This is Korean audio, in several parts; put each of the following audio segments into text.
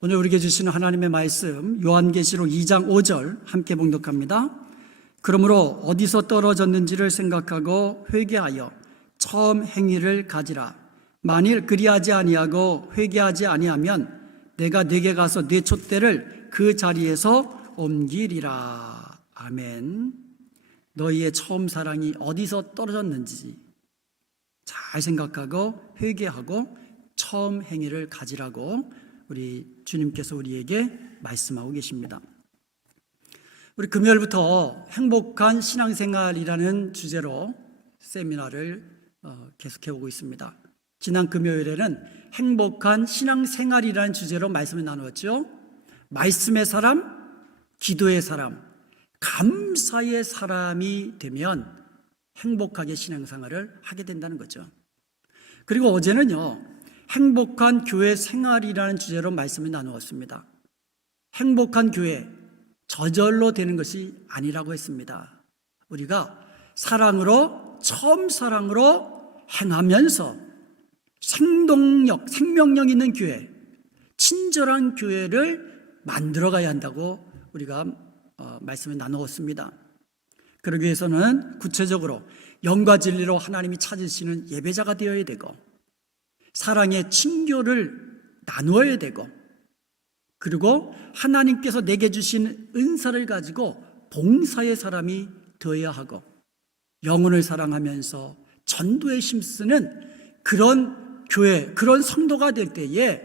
오늘 우리에게 주시는 하나님의 말씀 요한계시록 2장 5절 함께 봉독합니다. 그러므로 어디서 떨어졌는지를 생각하고 회개하여 처음 행위를 가지라. 만일 그리하지 아니하고 회개하지 아니하면 내가 네게 가서 네 촛대를 그 자리에서 옮기리라. 아멘. 너희의 처음 사랑이 어디서 떨어졌는지 잘 생각하고 회개하고 처음 행위를 가지라고 우리 주님께서 우리에게 말씀하고 계십니다. 우리 금요일부터 행복한 신앙생활이라는 주제로 세미나를 계속해 오고 있습니다. 지난 금요일에는 행복한 신앙생활이라는 주제로 말씀을 나누었죠. 말씀의 사람, 기도의 사람, 감사의 사람이 되면 행복하게 신앙생활을 하게 된다는 거죠. 그리고 어제는요, 행복한 교회 생활이라는 주제로 말씀을 나누었습니다. 행복한 교회, 저절로 되는 것이 아니라고 했습니다. 우리가 사랑으로, 처음 사랑으로 행하면서 생명력 있는 교회, 친절한 교회를 만들어가야 한다고 우리가 말씀을 나누었습니다. 그러기 위해서는 구체적으로 영과 진리로 하나님이 찾으시는 예배자가 되어야 되고, 사랑의 친교를 나누어야 되고, 그리고 하나님께서 내게 주신 은사를 가지고 봉사의 사람이 되어야 하고, 영혼을 사랑하면서 전도에 힘쓰는 그런 교회, 그런 성도가 될 때에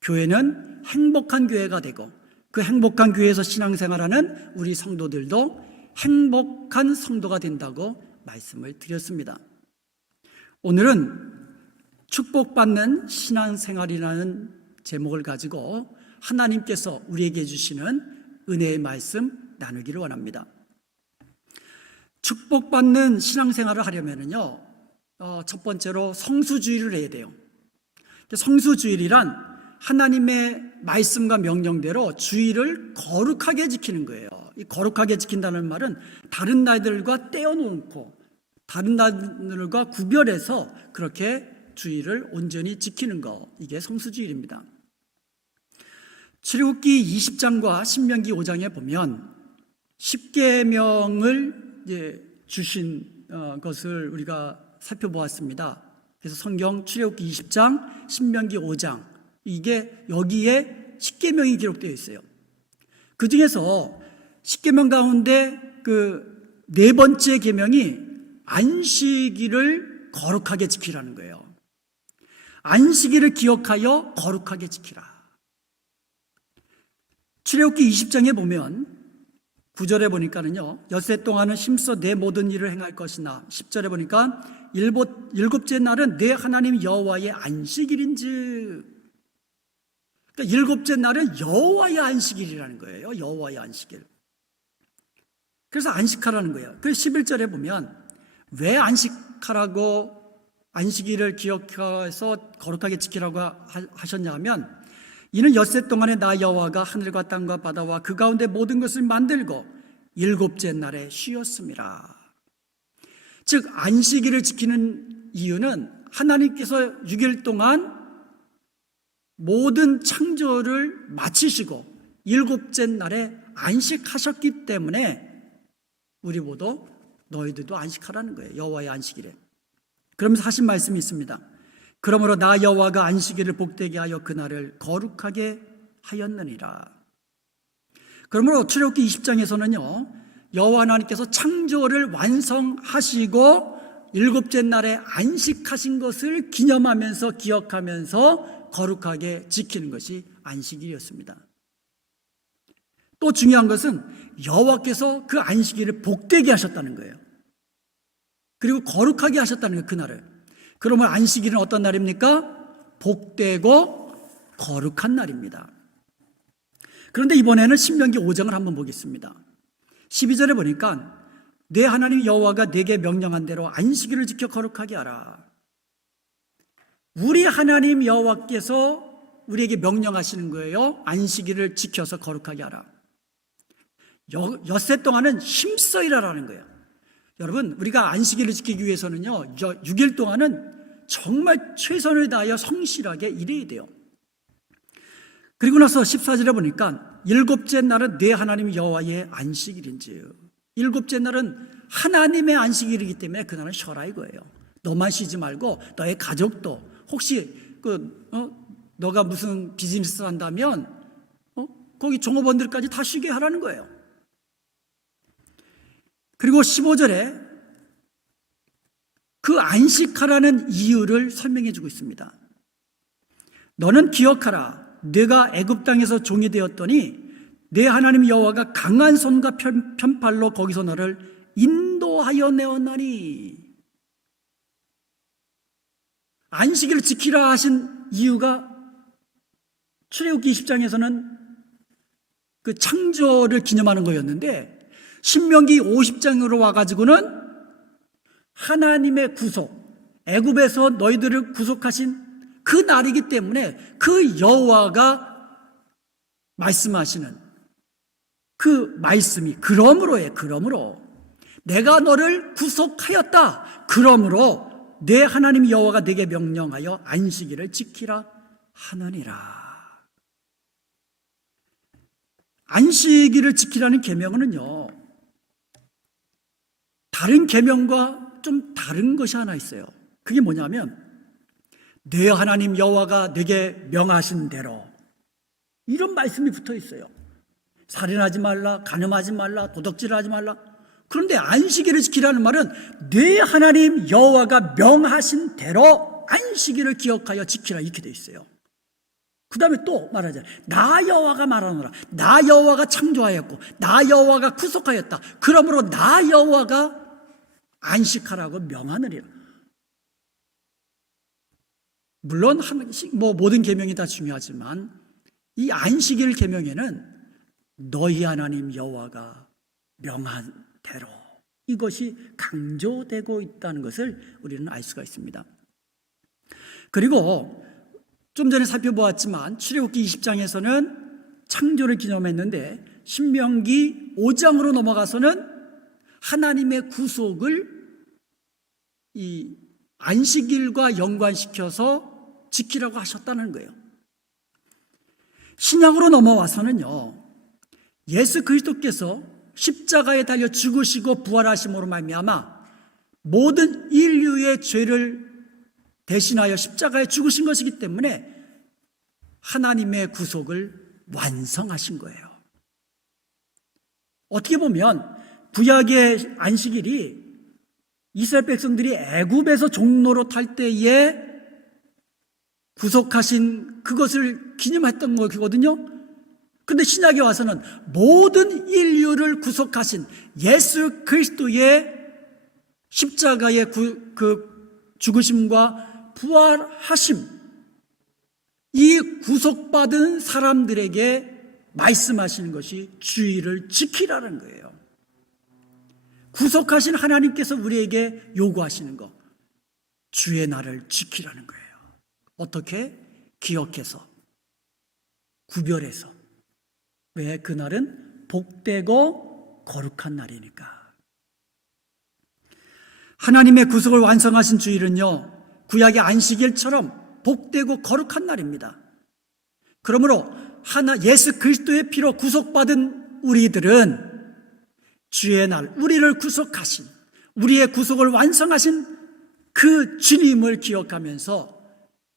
교회는 행복한 교회가 되고, 그 행복한 교회에서 신앙생활하는 우리 성도들도 행복한 성도가 된다고 말씀을 드렸습니다. 오늘은 축복받는 신앙생활이라는 제목을 가지고 하나님께서 우리에게 주시는 은혜의 말씀 나누기를 원합니다. 축복받는 신앙생활을 하려면요, 첫 번째로 성수주의를 해야 돼요. 성수주의란 하나님의 말씀과 명령대로 주의를 거룩하게 지키는 거예요. 이 거룩하게 지킨다는 말은 다른 날들과 떼어놓고 다른 날들과 구별해서 그렇게 주의를 온전히 지키는 것, 이게 성수주의입니다. 출애굽기 20장과 신명기 5장에 보면 10계명을 주신 것을 우리가 살펴보았습니다. 그래서 성경 출애굽기 20장, 신명기 5장, 이게 여기에 10계명이 기록되어 있어요. 그 중에서 10계명 가운데 그 네 번째 계명이 안식일을 거룩하게 지키라는 거예요. 안식일을 기억하여 거룩하게 지키라. 출애굽기 20장에 보면 9절에 보니까는요, 엿새 동안은 힘써 내 모든 일을 행할 것이나 10절에 보니까 일곱째 날은 내 하나님 여호와의 안식일인즉, 그러니까 일곱째 날은 여호와의 안식일이라는 거예요. 여호와의 안식일. 그래서 안식하라는 거예요. 그래서 11절에 보면 왜 안식하라고, 안식일을 기억해서 거룩하게 지키라고 하셨냐 하면, 이는 엿새 동안에 나 여호와가 하늘과 땅과 바다와 그 가운데 모든 것을 만들고 일곱째 날에 쉬었습니다. 즉 안식일을 지키는 이유는 하나님께서 6일 동안 모든 창조를 마치시고 일곱째 날에 안식하셨기 때문에 우리 모두 너희들도 안식하라는 거예요. 여호와의 안식일에. 그러면서 하신 말씀이 있습니다. 그러므로 나 여호와가 안식일을 복되게 하여 그날을 거룩하게 하였느니라. 그러므로 출애굽기 20장에서는요, 여호와 하나님께서 창조를 완성하시고 일곱째 날에 안식하신 것을 기념하면서 기억하면서 거룩하게 지키는 것이 안식일이었습니다. 또 중요한 것은 여호와께서 그 안식일을 복되게 하셨다는 거예요. 그리고 거룩하게 하셨다는 거예요, 그날을. 그러면 안식일은 어떤 날입니까? 복되고 거룩한 날입니다. 그런데 이번에는 신명기 5장을 한번 보겠습니다. 12절에 보니까 내 하나님 여호와가 내게 명령한 대로 안식일을 지켜 거룩하게 하라. 우리 하나님 여호와께서 우리에게 명령하시는 거예요. 안식일을 지켜서 거룩하게 하라. 엿새 동안은 힘써 일하라는 거예요. 여러분, 우리가 안식일을 지키기 위해서는요, 6일 동안은 정말 최선을 다하여 성실하게 일해야 돼요. 그리고 나서 14절에 보니까 일곱째 날은 내 하나님 여호와의 안식일인지요. 일곱째 날은 하나님의 안식일이기 때문에 그날은 쉬어라 이거예요. 너만 쉬지 말고 너의 가족도, 혹시 너가 무슨 비즈니스를 한다면 거기 종업원들까지 다 쉬게 하라는 거예요. 그리고 15절에 그 안식하라는 이유를 설명해 주고 있습니다. 너는 기억하라. 내가 애굽 땅에서 종이 되었더니 내 하나님 여호와가 강한 손과 편팔로 거기서 너를 인도하여 내었나니. 안식일을 지키라 하신 이유가 출애굽기 20장에서는 그 창조를 기념하는 거였는데, 신명기 50장으로 와가지고는 하나님의 구속, 애굽에서 너희들을 구속하신 그 날이기 때문에 그 여호와가 말씀하시는 그 말씀이 그러므로 내가 너를 구속하였다. 그러므로 내 하나님 여호와가 네게 명령하여 안식일을 지키라 하느니라. 안식일을 지키라는 계명은요, 다른 계명과 좀 다른 것이 하나 있어요. 그게 뭐냐면 내 하나님 여호와가 네게 명하신 대로, 이런 말씀이 붙어 있어요. 살인하지 말라, 간음하지 말라, 도둑질하지 말라. 그런데 안식일을 지키라는 말은 내 하나님 여호와가 명하신 대로 안식일을 기억하여 지키라, 이렇게 되어 있어요. 그 다음에 또 말하잖아요. 나 여호와가 말하노라. 나 여호와가 창조하였고 나 여호와가 구속하였다. 그러므로 나 여호와가 안식하라고 명하느니라. 물론 모든 계명이 다 중요하지만 이 안식일 계명에는 너희 하나님 여호와가 명한 대로, 이것이 강조되고 있다는 것을 우리는 알 수가 있습니다. 그리고 좀 전에 살펴보았지만 출애굽기 20장에서는 창조를 기념했는데, 신명기 5장으로 넘어가서는 하나님의 구속을 이 안식일과 연관시켜서 지키라고 하셨다는 거예요. 신약으로 넘어와서는요, 예수 그리스도께서 십자가에 달려 죽으시고 부활하심으로 말미암아 모든 인류의 죄를 대신하여 십자가에 죽으신 것이기 때문에 하나님의 구속을 완성하신 거예요. 어떻게 보면 구약의 안식일이 이스라엘 백성들이 애굽에서 종로로 탈 때에 구속하신 그것을 기념했던 거거든요. 그런데 신약에 와서는 모든 인류를 구속하신 예수 그리스도의 십자가의 그 죽으심과 부활하심, 이 구속받은 사람들에게 말씀하시는 것이 주의를 지키라는 거예요. 구속하신 하나님께서 우리에게 요구하시는 것, 주의 날을 지키라는 거예요. 어떻게? 기억해서, 구별해서. 왜? 그날은 복되고 거룩한 날이니까. 하나님의 구속을 완성하신 주일은요, 구약의 안식일처럼 복되고 거룩한 날입니다. 그러므로 예수 그리스도의 피로 구속받은 우리들은 주의 날, 우리를 구속하신, 우리의 구속을 완성하신 그 주님을 기억하면서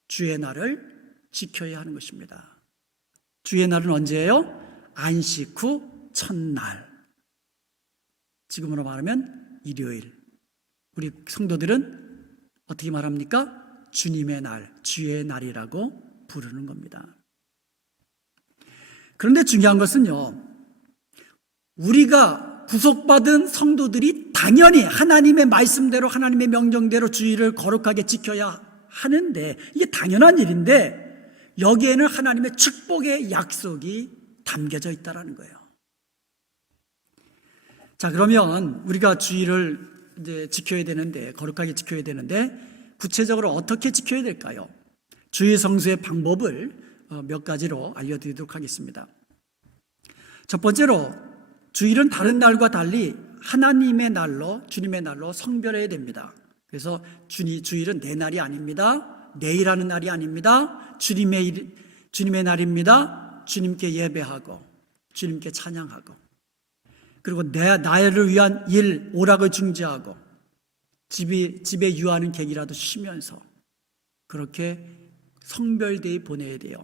주의 날을 지켜야 하는 것입니다. 주의 날은 언제예요? 안식 후 첫날. 지금으로 말하면 일요일. 우리 성도들은 어떻게 말합니까? 주님의 날, 주의 날이라고 부르는 겁니다. 그런데 중요한 것은요, 우리가 구속받은 성도들이 당연히 하나님의 말씀대로, 하나님의 명령대로 주일을 거룩하게 지켜야 하는데, 이게 당연한 일인데 여기에는 하나님의 축복의 약속이 담겨져 있다는 거예요. 자, 그러면 우리가 주일을 이제 지켜야 되는데, 거룩하게 지켜야 되는데 구체적으로 어떻게 지켜야 될까요? 주일 성수의 방법을 몇 가지로 알려드리도록 하겠습니다. 첫 번째로, 주일은 다른 날과 달리 하나님의 날로, 주님의 날로 성별해야 됩니다. 그래서 주일은 내 날이 아닙니다. 내일 하는 날이 아닙니다. 주님의 날입니다. 주님께 예배하고 주님께 찬양하고, 그리고 나를 위한 일 오락을 중지하고 집에 유하는 객이라도 쉬면서 그렇게 성별대에 보내야 돼요.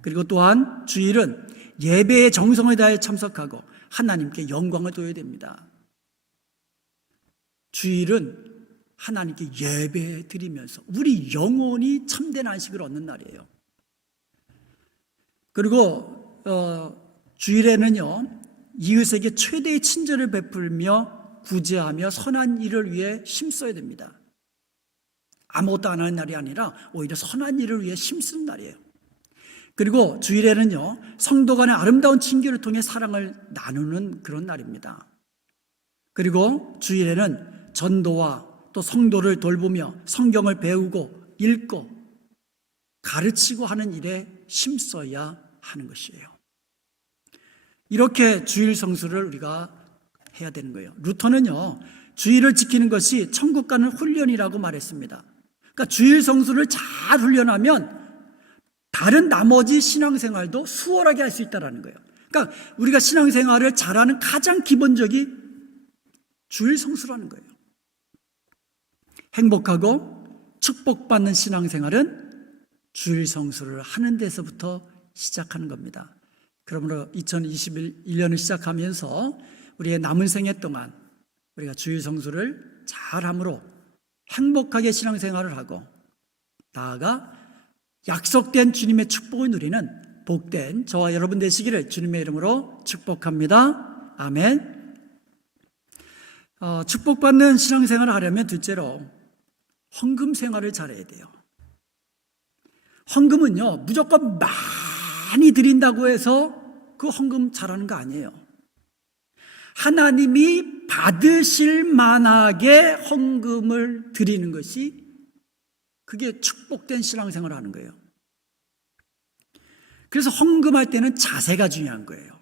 그리고 또한 주일은 예배의 정성을 다해 참석하고 하나님께 영광을 돌려야 됩니다. 주일은 하나님께 예배 드리면서 우리 영혼이 참된 안식을 얻는 날이에요. 그리고 주일에는요, 이웃에게 최대의 친절을 베풀며 구제하며 선한 일을 위해 힘써야 됩니다. 아무것도 안 하는 날이 아니라 오히려 선한 일을 위해 힘쓰는 날이에요. 그리고 주일에는요, 성도 간의 아름다운 친교를 통해 사랑을 나누는 그런 날입니다. 그리고 주일에는 전도와 또 성도를 돌보며 성경을 배우고 읽고 가르치고 하는 일에 힘써야 하는 것이에요. 이렇게 주일 성수를 우리가 해야 되는 거예요. 루터는요, 주일을 지키는 것이 천국 가는 훈련이라고 말했습니다. 그러니까 주일 성수를 잘 훈련하면 다른 나머지 신앙생활도 수월하게 할 수 있다는 거예요. 그러니까 우리가 신앙생활을 잘하는 가장 기본적이 주일 성수라는 거예요. 행복하고 축복받는 신앙생활은 주일 성수를 하는 데서부터 시작하는 겁니다. 그러므로 2021년을 시작하면서 우리의 남은 생애 동안 우리가 주일 성수를 잘함으로 행복하게 신앙생활을 하고 나아가 약속된 주님의 축복을 누리는 복된 저와 여러분 되시기를 주님의 이름으로 축복합니다. 아멘. 축복받는 신앙생활을 하려면 둘째로 헌금 생활을 잘해야 돼요. 헌금은요, 무조건 많이 드린다고 해서 그 헌금 잘하는 거 아니에요. 하나님이 받으실 만하게 헌금을 드리는 것이 그게 축복된 신앙생활을 하는 거예요. 그래서 헌금할 때는 자세가 중요한 거예요.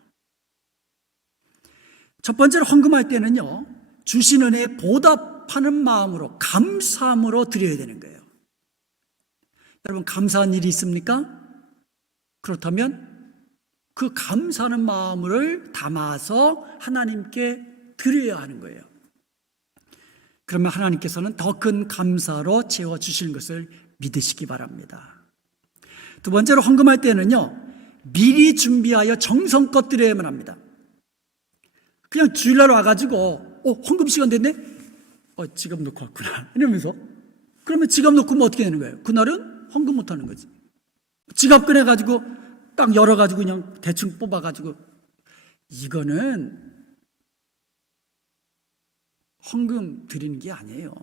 첫 번째로 헌금할 때는요, 주신 은혜에 보답하는 마음으로 감사함으로 드려야 되는 거예요. 여러분, 감사한 일이 있습니까? 그렇다면 그 감사하는 마음을 담아서 하나님께 드려야 하는 거예요. 그러면 하나님께서는 더 큰 감사로 채워주시는 것을 믿으시기 바랍니다. 두 번째로 헌금할 때는요, 미리 준비하여 정성껏 드려야만 합니다. 그냥 주일날 와가지고 헌금 시간 됐네? 지갑 놓고 왔구나 이러면서, 그러면 지갑 놓고 뭐 어떻게 되는 거예요? 그날은 헌금 못하는 거지. 지갑 꺼내가지고 딱 열어가지고 그냥 대충 뽑아가지고, 이거는 헌금 드리는 게 아니에요.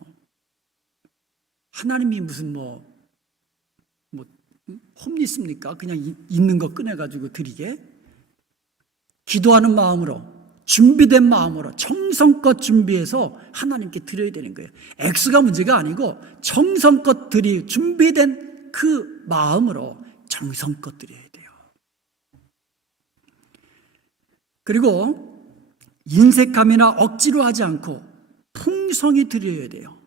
하나님이 무슨 홈리스입니까? 그냥 있는 거 꺼내가지고 드리게? 기도하는 마음으로, 준비된 마음으로 정성껏 준비해서 하나님께 드려야 되는 거예요. 액수가 문제가 아니고 정성껏 준비된 그 마음으로 정성껏 드려야 돼요. 그리고 인색함이나 억지로 하지 않고 풍성히 드려야 돼요.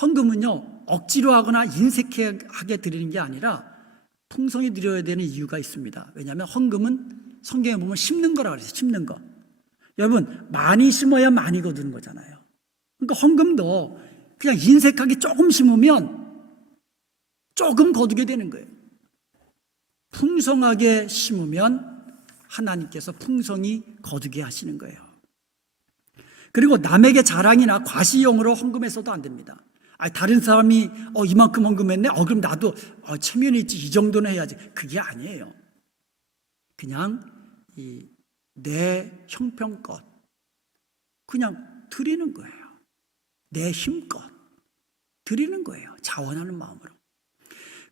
헌금은요, 억지로 하거나 인색하게 드리는 게 아니라 풍성히 드려야 되는 이유가 있습니다. 왜냐하면 헌금은 성경에 보면 심는 거라고 그래요. 심는 거. 여러분, 많이 심어야 많이 거두는 거잖아요. 그러니까 헌금도 그냥 인색하게 조금 심으면 조금 거두게 되는 거예요. 풍성하게 심으면 하나님께서 풍성히 거두게 하시는 거예요. 그리고 남에게 자랑이나 과시용으로 헌금해서도 안 됩니다. 다른 사람이 이만큼 헌금했네? 그럼 나도 체면이 있지, 이 정도는 해야지. 그게 아니에요. 그냥 내 형편껏 그냥 드리는 거예요. 내 힘껏 드리는 거예요. 자원하는 마음으로.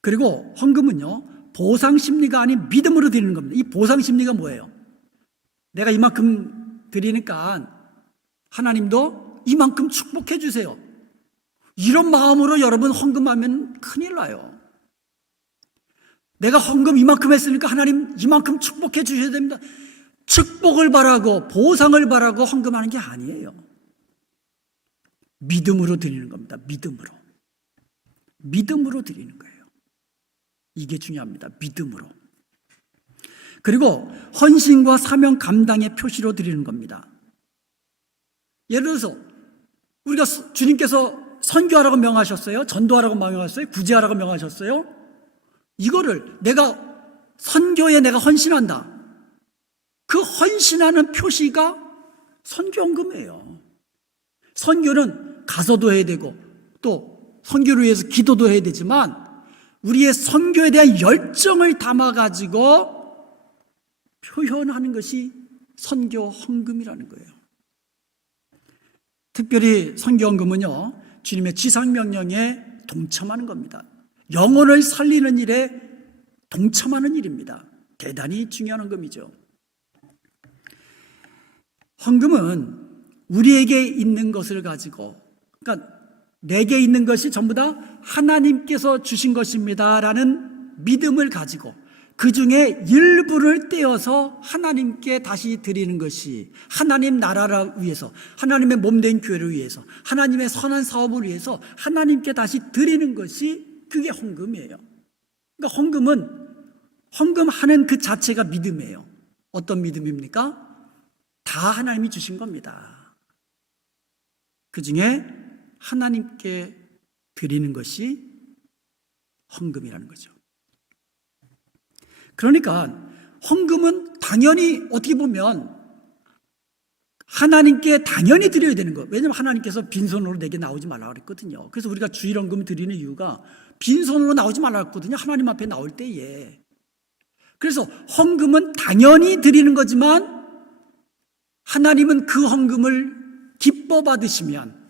그리고 헌금은요, 보상심리가 아닌 믿음으로 드리는 겁니다. 이 보상심리가 뭐예요? 내가 이만큼 드리니까 하나님도 이만큼 축복해 주세요. 이런 마음으로 여러분 헌금하면 큰일 나요. 내가 헌금 이만큼 했으니까 하나님 이만큼 축복해 주셔야 됩니다. 축복을 바라고 보상을 바라고 헌금하는 게 아니에요. 믿음으로 드리는 겁니다. 믿음으로 드리는 거예요. 이게 중요합니다. 믿음으로. 그리고 헌신과 사명 감당의 표시로 드리는 겁니다. 예를 들어서 우리가 주님께서 선교하라고 명하셨어요? 전도하라고 명하셨어요? 구제하라고 명하셨어요? 이거를 내가 선교에 내가 헌신한다. 그 헌신하는 표시가 선교헌금이에요. 선교는 가서도 해야 되고 또 선교를 위해서 기도도 해야 되지만 우리의 선교에 대한 열정을 담아가지고 표현하는 것이 선교헌금이라는 거예요. 특별히 선교헌금은요, 주님의 지상명령에 동참하는 겁니다. 영혼을 살리는 일에 동참하는 일입니다. 대단히 중요한 헌금이죠. 헌금은 우리에게 있는 것을 가지고, 그러니까 내게 있는 것이 전부 다 하나님께서 주신 것입니다라는 믿음을 가지고 그 중에 일부를 떼어서 하나님께 다시 드리는 것이 하나님 나라를 위해서, 하나님의 몸된 교회를 위해서, 하나님의 선한 사업을 위해서 하나님께 다시 드리는 것이 그게 헌금이에요. 그러니까 헌금하는 그 자체가 믿음이에요. 어떤 믿음입니까? 다 하나님이 주신 겁니다. 그 중에 하나님께 드리는 것이 헌금이라는 거죠. 그러니까 헌금은 당연히 어떻게 보면 하나님께 당연히 드려야 되는 거예요. 왜냐하면 하나님께서 빈손으로 내게 나오지 말라고 그랬거든요. 그래서 우리가 주일헌금을 드리는 이유가 빈손으로 나오지 말라고 했거든요. 하나님 앞에 나올 때에. 그래서 헌금은 당연히 드리는 거지만 하나님은 그 헌금을 기뻐 받으시면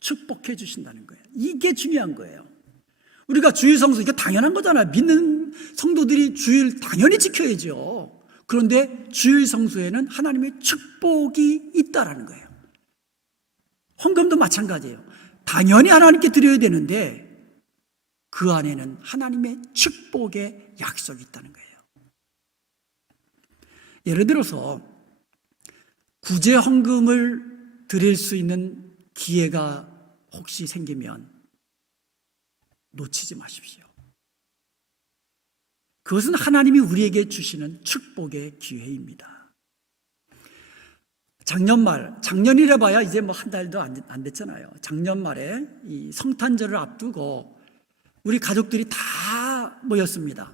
축복해 주신다는 거예요. 이게 중요한 거예요. 우리가 주일 성수, 이게 당연한 거잖아요. 믿는 성도들이 주일 당연히 지켜야죠. 그런데 주일 성수에는 하나님의 축복이 있다라는 거예요. 헌금도 마찬가지예요. 당연히 하나님께 드려야 되는데 그 안에는 하나님의 축복의 약속이 있다는 거예요. 예를 들어서 구제 헌금을 드릴 수 있는 기회가 혹시 생기면 놓치지 마십시오. 그것은 하나님이 우리에게 주시는 축복의 기회입니다. 작년이라 봐야 이제 뭐 한 달도 안 됐잖아요. 작년 말에 이 성탄절을 앞두고 우리 가족들이 다 모였습니다.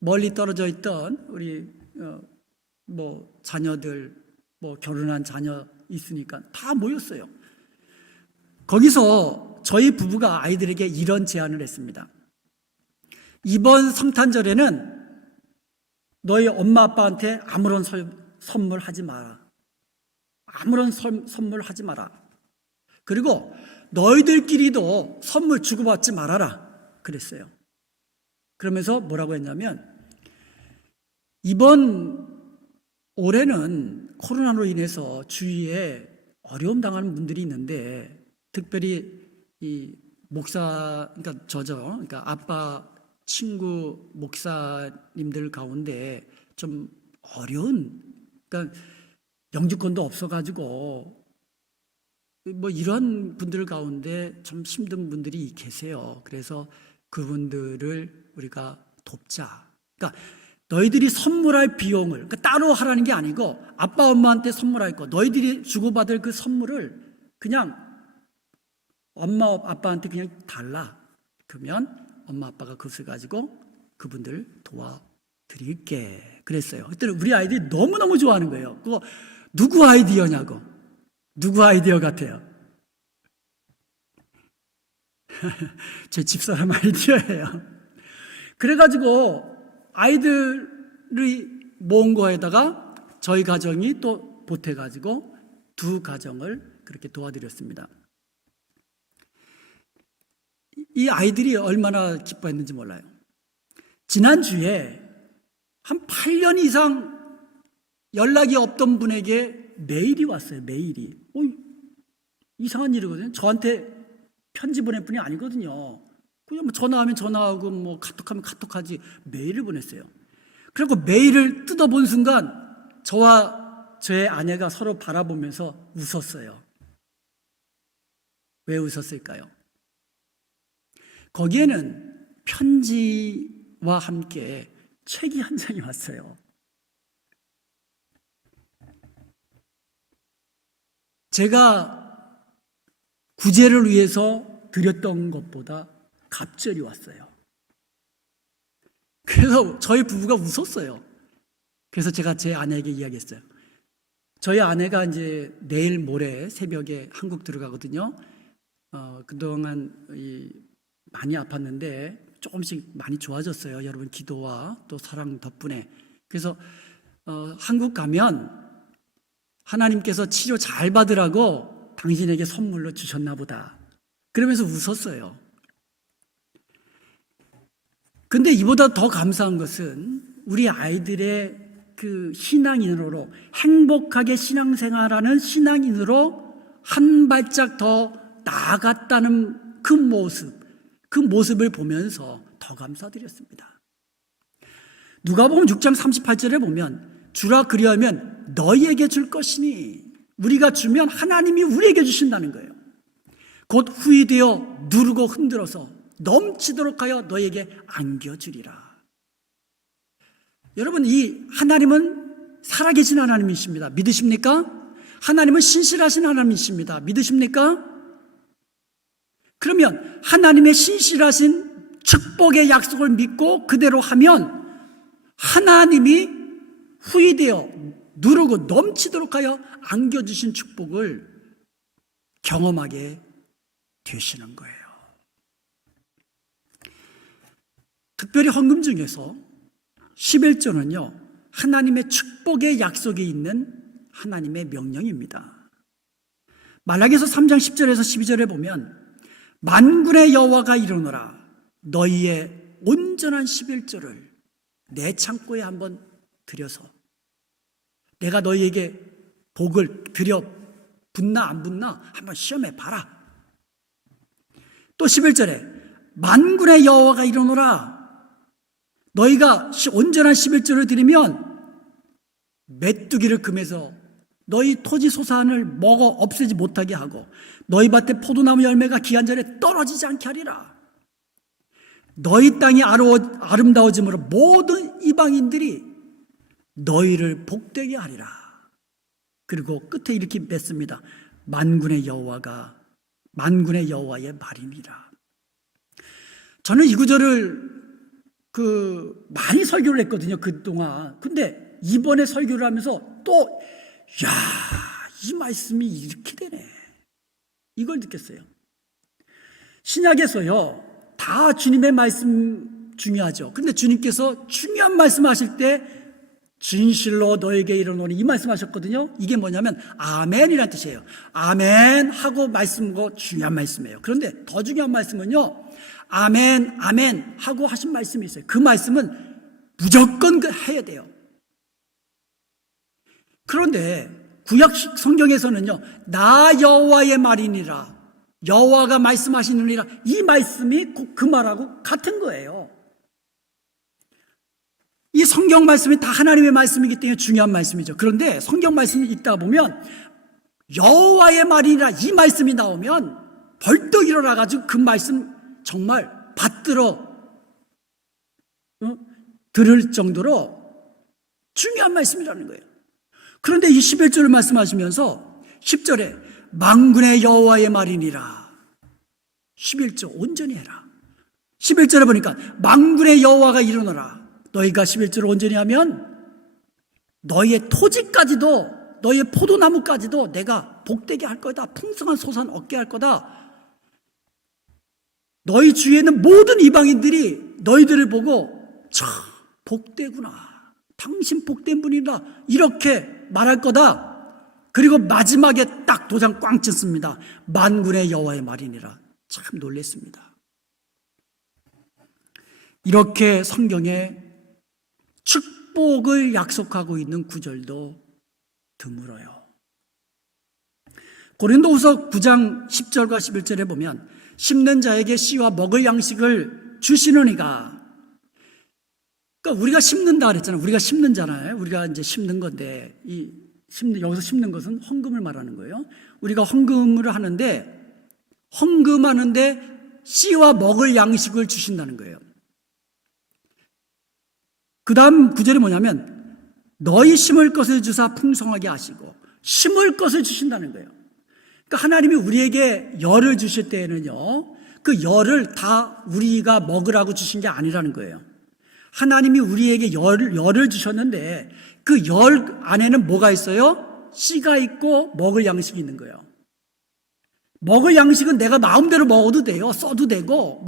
멀리 떨어져 있던 우리 자녀들, 결혼한 자녀 있으니까 다 모였어요. 거기서 저희 부부가 아이들에게 이런 제안을 했습니다. 이번 성탄절에는 너희 엄마 아빠한테 아무런 선물 하지 마라. 아무런 선물 하지 마라. 그리고 너희들끼리도 선물 주고받지 말아라. 그랬어요. 그러면서 뭐라고 했냐면 이번 올해는 코로나로 인해서 주위에 어려움 당하는 분들이 있는데 특별히 이 목사, 그러니까 아빠 친구 목사님들 가운데 좀 어려운, 그러니까 영주권도 없어가지고 이런 분들 가운데 좀 힘든 분들이 계세요. 그래서 그분들을 우리가 돕자. 그러니까 너희들이 선물할 비용을 따로 하라는 게 아니고 아빠 엄마한테 선물할 거, 너희들이 주고받을 그 선물을 그냥 엄마 아빠한테 그냥 달라. 그러면 엄마 아빠가 그것을 가지고 그분들 도와드릴게. 그랬어요. 그때 우리 아이들이 너무너무 좋아하는 거예요. 그거 누구 아이디어냐고. 누구 아이디어 같아요? 제 집사람 아이디어예요. 그래가지고 아이들이 모은 거에다가 저희 가정이 또 보태가지고 두 가정을 그렇게 도와드렸습니다. 이 아이들이 얼마나 기뻐했는지 몰라요. 지난주에 한 8년 이상 연락이 없던 분에게 메일이 왔어요. 메일이. 이상한 일이거든요. 저한테 편지 보낼 분이 아니거든요. 그냥 전화하면 전화하고 카톡하면 카톡하지 메일을 보냈어요. 그리고 메일을 뜯어본 순간 저와 제 아내가 서로 바라보면서 웃었어요. 왜 웃었을까요? 거기에는 편지와 함께 책이 한 장이 왔어요. 제가 구제를 위해서 드렸던 것보다 갑절이 왔어요. 그래서 저희 부부가 웃었어요. 그래서 제가 제 아내에게 이야기했어요. 저희 아내가 이제 내일 모레 새벽에 한국 들어가거든요. 그동안 많이 아팠는데 조금씩 많이 좋아졌어요. 여러분 기도와 또 사랑 덕분에. 그래서 한국 가면 하나님께서 치료 잘 받으라고 당신에게 선물로 주셨나 보다. 그러면서 웃었어요. 근데 이보다 더 감사한 것은 우리 아이들의 그 신앙인으로 행복하게 신앙생활하는 신앙인으로 한 발짝 더 나아갔다는 그 모습을 보면서 더 감사드렸습니다. 누가복음 6장 38절에 보면 주라 그리하면 너희에게 줄 것이니 우리가 주면 하나님이 우리에게 주신다는 거예요. 곧 후이되어 누르고 흔들어서 넘치도록 하여 너희에게 안겨주리라. 여러분, 이 하나님은 살아계신 하나님이십니다. 믿으십니까? 하나님은 신실하신 하나님이십니다. 믿으십니까? 그러면 하나님의 신실하신 축복의 약속을 믿고 그대로 하면 하나님이 후이되어 누르고 넘치도록 하여 안겨주신 축복을 경험하게 되시는 거예요. 특별히 헌금 중에서 11조는요, 하나님의 축복의 약속이 있는 하나님의 명령입니다. 말라기서 3장 10절에서 12절에 보면 만군의 여호와가 이르노라 너희의 온전한 11조를 내 창고에 한번 들여서 내가 너희에게 복을 들여 붙나 안 붙나 한번 시험해 봐라. 또 11절에 만군의 여호와가 이르노라 너희가 온전한 11조를 드리면 메뚜기를 금해서 너희 토지 소산을 먹어 없애지 못하게 하고 너희 밭에 포도나무 열매가 기한절에 떨어지지 않게 하리라. 너희 땅이 아름다워짐으로 모든 이방인들이 너희를 복되게 하리라. 그리고 끝에 이렇게 맺습니다. 만군의 여호와의 말이니라. 저는 이 구절을 많이 설교를 했거든요, 그동안. 근데 이번에 설교를 하면서 또, 이 말씀이 이렇게 되네. 이걸 느꼈어요. 신약에서요, 다 주님의 말씀 중요하죠. 근데 주님께서 중요한 말씀 하실 때, 진실로 너에게 이르노니 이 말씀 하셨거든요. 이게 뭐냐면, 아멘이라는 뜻이에요. 아멘 하고 말씀고 중요한 말씀이에요. 그런데 더 중요한 말씀은요, 아멘, 아멘 하고 하신 말씀이 있어요. 그 말씀은 무조건 해야 돼요. 그런데 구약 성경에서는요, 나 여호와의 말이니라, 여호와가 말씀하시느니라, 이 말씀이 그 말하고 같은 거예요. 이 성경 말씀이 다 하나님의 말씀이기 때문에 중요한 말씀이죠. 그런데 성경 말씀이 읽다 보면 여호와의 말이니라 이 말씀이 나오면 벌떡 일어나가지고 그 말씀 정말 받들어 들을 정도로 중요한 말씀이라는 거예요. 그런데 이 11절을 말씀하시면서 10절에 만군의 여호와의 말이니라 11조 온전히 해라. 11절에 보니까 만군의 여호와가 이르노라 너희가 11절을 온전히 하면 너희의 토지까지도 너희의 포도나무까지도 내가 복되게 할 거다. 풍성한 소산 얻게 할 거다. 너희 주위에 있는 모든 이방인들이 너희들을 보고 참 복되구나. 당신 복된 분이다. 이렇게 말할 거다. 그리고 마지막에 딱 도장 꽝 찍습니다. 만군의 여호와의 말이니라. 참 놀랐습니다. 이렇게 성경에 축복을 약속하고 있는 구절도 드물어요. 고린도후서 9장 10절과 11절에 보면 심는 자에게 씨와 먹을 양식을 주시느니가. 그러니까 우리가 심는다 그랬잖아요. 우리가 심는 자잖아요. 우리가 이제 심는 건데 여기서 심는 것은 헌금을 말하는 거예요. 우리가 헌금을 하는데 씨와 먹을 양식을 주신다는 거예요. 그 다음 구절이 뭐냐면 너희 심을 것을 주사 풍성하게 하시고, 심을 것을 주신다는 거예요. 그러니까 하나님이 우리에게 열을 주실 때에는요, 그 열을 다 우리가 먹으라고 주신 게 아니라는 거예요. 하나님이 우리에게 열을 주셨는데 그 열 안에는 뭐가 있어요? 씨가 있고 먹을 양식이 있는 거예요. 먹을 양식은 내가 마음대로 먹어도 돼요. 써도 되고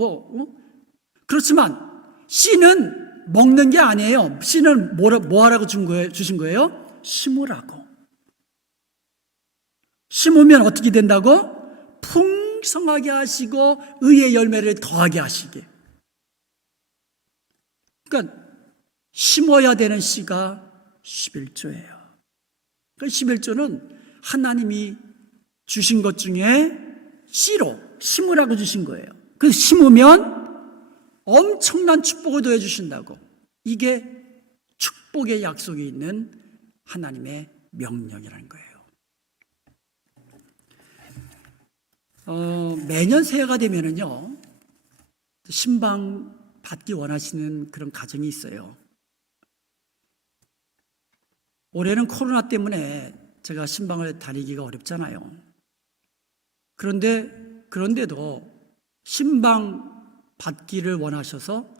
그렇지만 씨는 먹는 게 아니에요. 씨는 뭐 하라고 주신 거예요? 심으라고. 심으면 어떻게 된다고? 풍성하게 하시고 의의 열매를 더하게 하시게. 그러니까 심어야 되는 씨가 11조예요. 그러니까 11조는 하나님이 주신 것 중에 씨로 심으라고 주신 거예요. 그래서 심으면 엄청난 축복을 더해 주신다고. 이게 축복의 약속이 있는 하나님의 명령이라는 거예요. 매년 새해가 되면은요, 신방 받기 원하시는 그런 가정이 있어요. 올해는 코로나 때문에 제가 신방을 다니기가 어렵잖아요. 그런데도 신방 받기를 원하셔서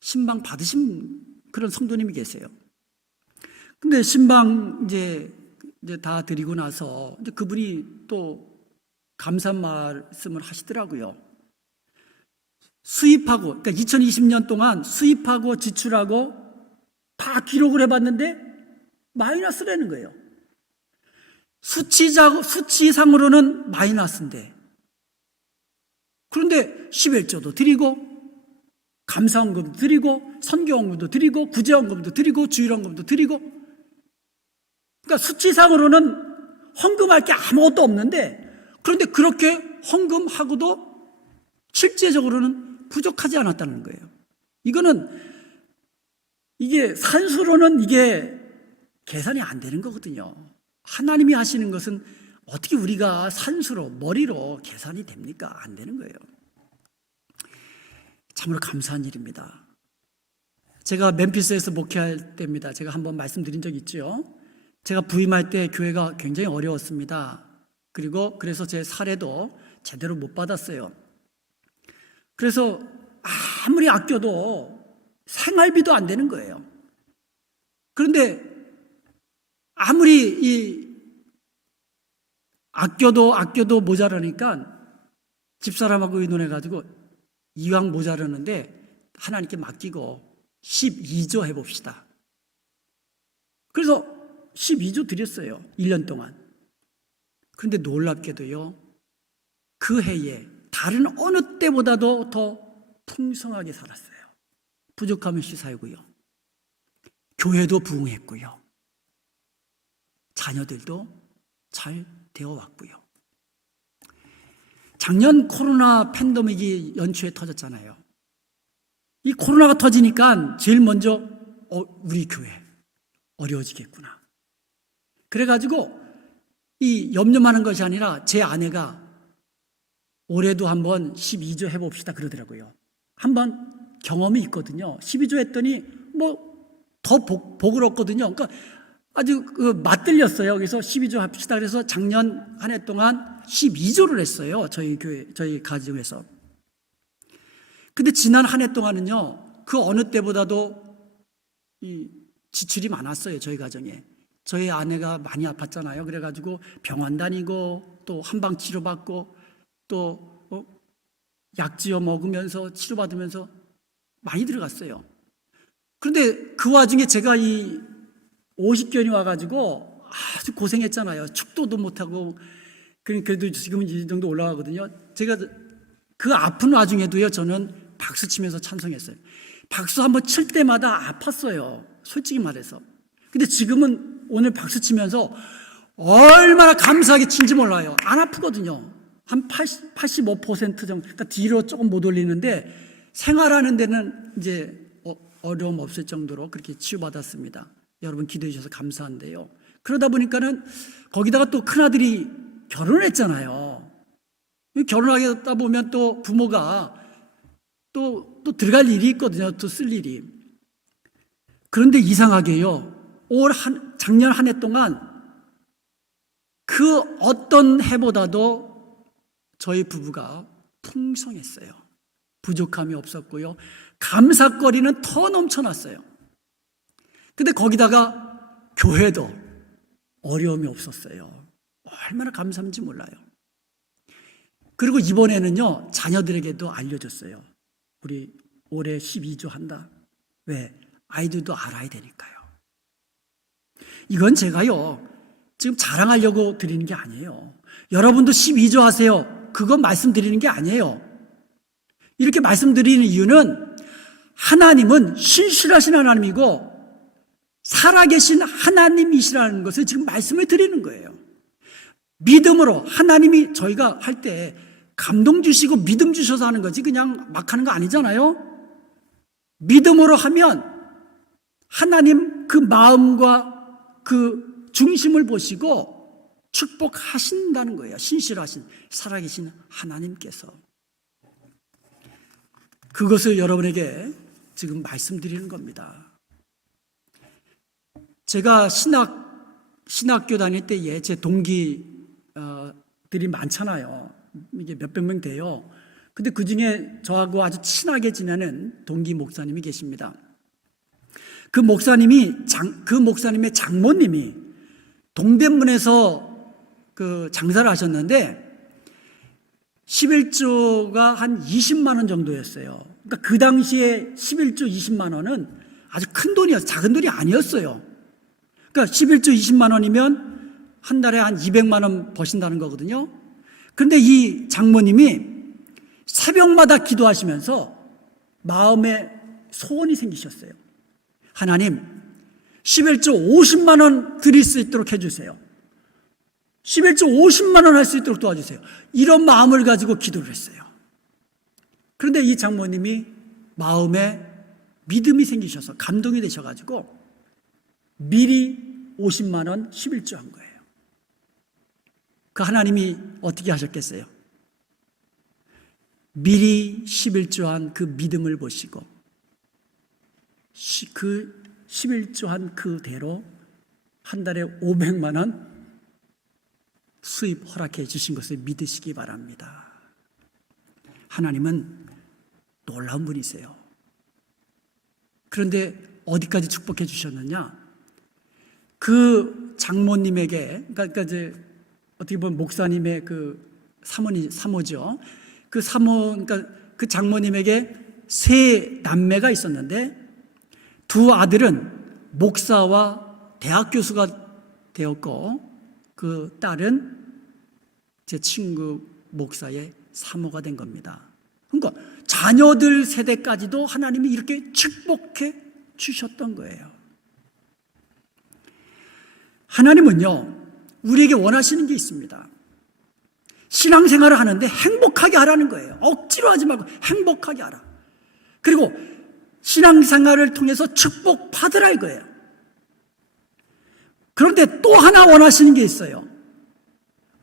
신방 받으신 그런 성도님이 계세요. 근데 신방 이제 다 드리고 나서 이제 그분이 또 감사 말씀을 하시더라고요. 수입하고, 그러니까 2020년 동안 수입하고 지출하고 다 기록을 해봤는데 마이너스라는 거예요. 수치상으로는 마이너스인데, 그런데 11조도 드리고 감사헌금도 드리고 선교헌금도 드리고 구제헌금도 드리고 주일헌금도 드리고, 그러니까 수치상으로는 헌금할 게 아무것도 없는데, 그런데 그렇게 헌금하고도 실제적으로는 부족하지 않았다는 거예요. 이게 산수로는 이게 계산이 안 되는 거거든요. 하나님이 하시는 것은 어떻게 우리가 산수로, 머리로 계산이 됩니까? 안 되는 거예요. 참으로 감사한 일입니다. 제가 멤피스에서 목회할 때입니다. 제가 한번 말씀드린 적이 있죠. 제가 부임할 때 교회가 굉장히 어려웠습니다. 그래서 제 사례도 제대로 못 받았어요. 그래서 아무리 아껴도 생활비도 안 되는 거예요. 그런데 아무리 아껴도 모자라니까 집사람하고 의논해가지고 이왕 모자라는데 하나님께 맡기고 12조 해봅시다. 그래서 12조 드렸어요. 1년 동안. 그런데 놀랍게도요, 그 해에 다른 어느 때보다도 더 풍성하게 살았어요. 부족함을 씻어야고요. 교회도 부흥했고요. 자녀들도 잘 되어왔고요. 작년 코로나 팬데믹이 연초에 터졌잖아요. 이 코로나가 터지니까 제일 먼저 우리 교회 어려워지겠구나. 그래가지고 이 염려하는 것이 아니라 제 아내가 올해도 한번 12조 해봅시다 그러더라고요. 한번 경험이 있거든요. 12조 했더니 더 복을 얻거든요. 그러니까 아주 맞들렸어요. 그래서 12조 합시다. 그래서 작년 한 해 동안 12조를 했어요. 저희 교회, 저희 가정에서. 근데 지난 한 해 동안은요, 그 어느 때보다도 이 지출이 많았어요. 저희 가정에. 저희 아내가 많이 아팠잖아요. 그래가지고 병원 다니고 또 한방 치료받고 또 약지어 먹으면서 치료받으면서 많이 들어갔어요. 그런데 그 와중에 제가 이 50견이 와가지고 아주 고생했잖아요. 축도도 못하고. 그래도 지금은 이 정도 올라가거든요. 제가 그 아픈 와중에도요, 저는 박수 치면서 찬송했어요. 박수 한번 칠 때마다 아팠어요. 솔직히 말해서. 근데 지금은 오늘 박수 치면서 얼마나 감사하게 친지 몰라요. 안 아프거든요. 한 85% 정도, 그러니까 뒤로 조금 못 올리는데 생활하는 데는 이제 어려움 없을 정도로 그렇게 치유받았습니다. 여러분 기도해 주셔서 감사한데요. 그러다 보니까는 거기다가 또 큰아들이 결혼을 했잖아요. 결혼하다 보면 또 부모가 또 들어갈 일이 있거든요. 또 쓸 일이. 그런데 이상하게요, 작년 한 해 동안 그 어떤 해보다도 저희 부부가 풍성했어요. 부족함이 없었고요. 감사거리는 더 넘쳐났어요. 근데 거기다가 교회도 어려움이 없었어요. 얼마나 감사한지 몰라요. 그리고 이번에는요, 자녀들에게도 알려줬어요. 우리 올해 12조 한다. 왜? 아이들도 알아야 되니까요. 이건 제가요, 지금 자랑하려고 드리는 게 아니에요. 여러분도 12조 하세요. 그거 말씀드리는 게 아니에요. 이렇게 말씀드리는 이유는 하나님은 신실하신 하나님이고 살아계신 하나님이시라는 것을 지금 말씀을 드리는 거예요. 믿음으로 하나님이 저희가 할 때 감동 주시고 믿음 주셔서 하는 거지 그냥 막 하는 거 아니잖아요. 믿음으로 하면 하나님 그 마음과 그 중심을 보시고 축복하신다는 거예요. 신실하신 살아계신 하나님께서. 그것을 여러분에게 지금 말씀드리는 겁니다. 제가 신학교 다닐 때에 제 동기들이 많잖아요. 이게 몇백 명 돼요. 근데 그 중에 저하고 아주 친하게 지내는 동기 목사님이 계십니다. 그 목사님의 장모님이 동대문에서 그 장사를 하셨는데 11조가 한 20만 원 정도였어요. 그러니까 그 당시에 11조 20만 원은 아주 큰 돈이었어요. 작은 돈이 아니었어요. 그러니까 11조 20만 원이면 한 달에 한 200만 원 버신다는 거거든요. 그런데 이 장모님이 새벽마다 기도하시면서 마음에 소원이 생기셨어요. 하나님, 11조 50만 원 드릴 수 있도록 해주세요. 11조 50만 원 할 수 있도록 도와주세요. 이런 마음을 가지고 기도를 했어요. 그런데 이 장모님이 마음에 믿음이 생기셔서 감동이 되셔가지고 미리 50만 원 11조 한 거예요. 그 하나님이 어떻게 하셨겠어요? 미리 11조 한 그 믿음을 보시고 그 11조 한 그대로 한 달에 500만 원 수입 허락해 주신 것을 믿으시기 바랍니다. 하나님은 놀라운 분이세요. 그런데 어디까지 축복해 주셨느냐? 그 장모님에게, 그러니까 이제 어떻게 보면 목사님의 그 사모죠. 그 그러니까 그 장모님에게 세 남매가 있었는데 두 아들은 목사와 대학 교수가 되었고 그 딸은 제 친구 목사의 사모가 된 겁니다. 그러니까 자녀들 세대까지도 하나님이 이렇게 축복해 주셨던 거예요. 하나님은요, 우리에게 원하시는 게 있습니다. 신앙생활을 하는데 행복하게 하라는 거예요. 억지로 하지 말고 행복하게 하라. 그리고 신앙생활을 통해서 축복받으라 이거예요. 그런데 또 하나 원하시는 게 있어요.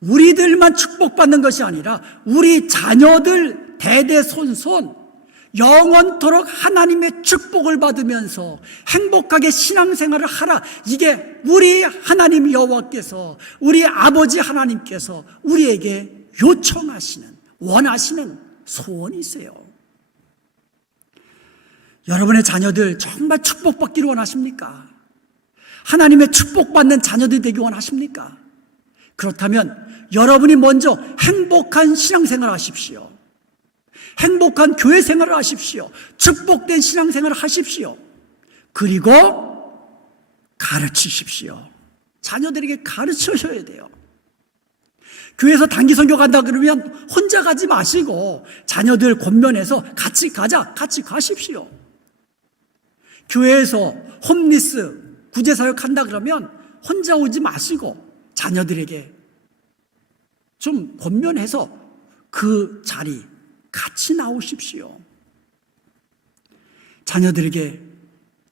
우리들만 축복받는 것이 아니라 우리 자녀들 대대손손 영원토록 하나님의 축복을 받으면서 행복하게 신앙생활을 하라. 이게 우리 하나님 여호와께서, 우리 아버지 하나님께서 우리에게 요청하시는, 원하시는 소원이세요. 여러분의 자녀들 정말 축복받기를 원하십니까? 하나님의 축복받는 자녀들이 되기 원하십니까? 그렇다면 여러분이 먼저 행복한 신앙생활을 하십시오. 행복한 교회 생활을 하십시오. 축복된 신앙생활을 하십시오. 그리고 가르치십시오. 자녀들에게 가르쳐셔야 돼요. 교회에서 단기 선교 간다 그러면 혼자 가지 마시고 자녀들 권면해서 같이 가자, 같이 가십시오. 교회에서 홈리스 구제사역 한다 그러면 혼자 오지 마시고 자녀들에게 좀 권면해서 그 자리 같이 나오십시오. 자녀들에게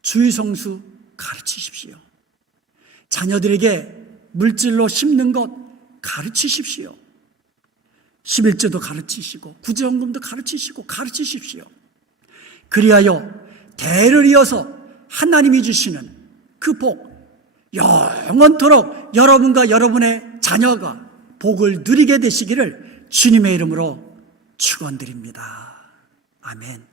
주의성수 가르치십시오. 자녀들에게 물질로 심는 것 가르치십시오. 11조도 가르치시고 구제헌금도 가르치시고 가르치십시오. 그리하여 대를 이어서 하나님이 주시는 그 복, 영원토록 여러분과 여러분의 자녀가 복을 누리게 되시기를 주님의 이름으로 축원드립니다. 아멘.